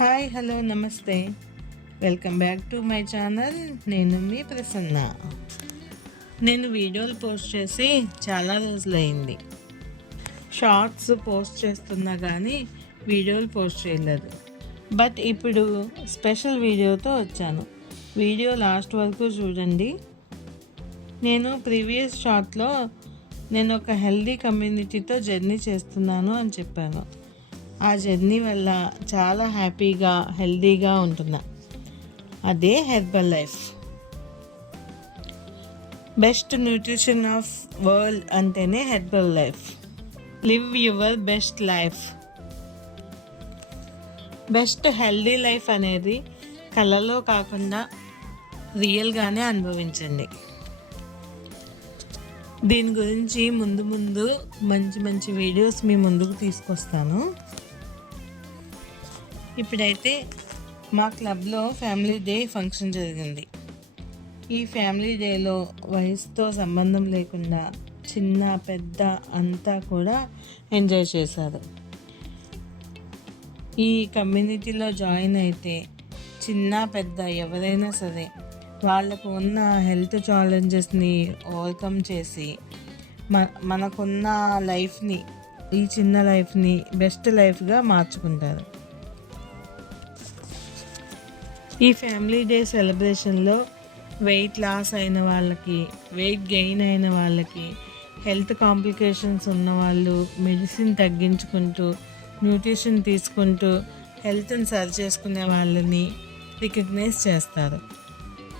Hi hello నమస్తే, welcome back to my channel. నేను మీ ప్రసన్న. నేను వీడియోలు పోస్ట్ చేసి చాలా రోజులైంది. షార్ట్స్ పోస్ట్ చేస్తున్నా కానీ వీడియోలు పోస్ట్ చేయలేదు. బట్ ఇప్పుడు స్పెషల్ వీడియోతో వచ్చాను. వీడియో లాస్ట్ వరకు చూడండి. నేను ప్రీవియస్ షార్ట్లో నేను ఒక హెల్దీ కమ్యూనిటీతో జర్నీ చేస్తున్నాను అని చెప్పాను. ఆ జర్నీ వల్ల చాలా హ్యాపీగా హెల్దీగా ఉంటున్నా. అదే Herbalife. Best nutrition of world అంటేనే Herbalife. Live your best life. Best healthy life అనేది కళలో కాకుండా రియల్గానే అనుభవించండి. దీని గురించి ముందు మంచి మంచి వీడియోస్ మీ ముందుకు తీసుకొస్తాను. ఇప్పుడైతే మా క్లబ్లో ఫ్యామిలీ డే ఫంక్షన్ జరిగింది. ఈ ఫ్యామిలీ డేలో వయసుతో సంబంధం లేకుండా చిన్న పెద్ద అంతా కూడా ఎంజాయ్ చేశారు. ఈ కమ్యూనిటీలో జాయిన్ అయితే చిన్న పెద్ద ఎవరైనా సరే వాళ్ళకు ఉన్న హెల్త్ ఛాలెంజెస్ని ఓవర్కమ్ చేసి మనకున్న లైఫ్ని, ఈ చిన్న లైఫ్ని బెస్ట్ లైఫ్గా మార్చుకుంటారు. ఈ ఫ్యామిలీ డే సెలబ్రేషన్లో వెయిట్ లాస్ అయిన వాళ్ళకి, వెయిట్ గెయిన్ అయిన వాళ్ళకి, హెల్త్ కాంప్లికేషన్స్ ఉన్న వాళ్ళు మెడిసిన్ తగ్గించుకుంటూ న్యూట్రిషన్ తీసుకుంటూ హెల్త్ని సరి చేసుకునే వాళ్ళని రికగ్నైజ్ చేస్తారు.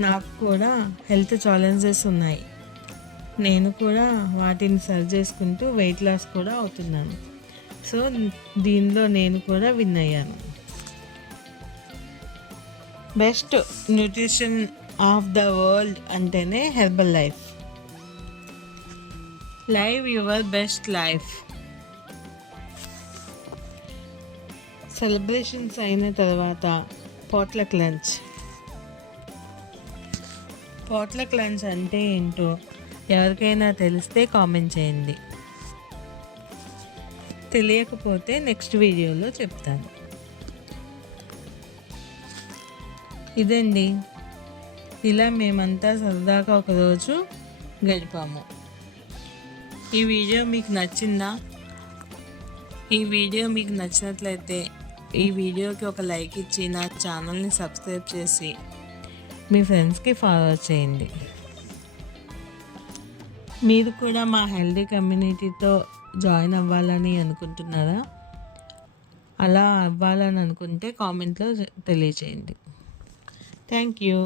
నాకు కూడా హెల్త్ ఛాలెంజెస్ ఉన్నాయి. నేను కూడా వాటిని సరి చేసుకుంటూ వెయిట్ లాస్ కూడా అవుతున్నాను. సో దీనిలో నేను కూడా విన్ అయ్యాను. Best nutrition of the world అంటేనే Herbalife. Live your best life. Celebrations అయిన తర్వాత పాట్లక్ లంచ్. పాట్లక్ లంచ్ అంటే ఏంటో ఎవరికైనా తెలిస్తే కామెంట్ చేయండి. తెలియకపోతే నెక్స్ట్ వీడియోలో చెప్తాను. ఇదండి, ఇలా మేమంతా సరదాగా ఒకరోజు గడిపాము. ఈ వీడియో మీకు నచ్చిందా? ఈ వీడియో మీకు నచ్చినట్లయితే ఈ వీడియోకి ఒక లైక్ ఇచ్చి నా ఛానల్ని సబ్స్క్రైబ్ చేసి మీ ఫ్రెండ్స్కి ఫార్వర్డ్ చేయండి. మీరు కూడా మా హెల్దీ కమ్యూనిటీతో జాయిన్ అవ్వాలని అనుకుంటున్నారా? అలా అవ్వాలని అనుకుంటే కామెంట్లో తెలియచేయండి. Thank you.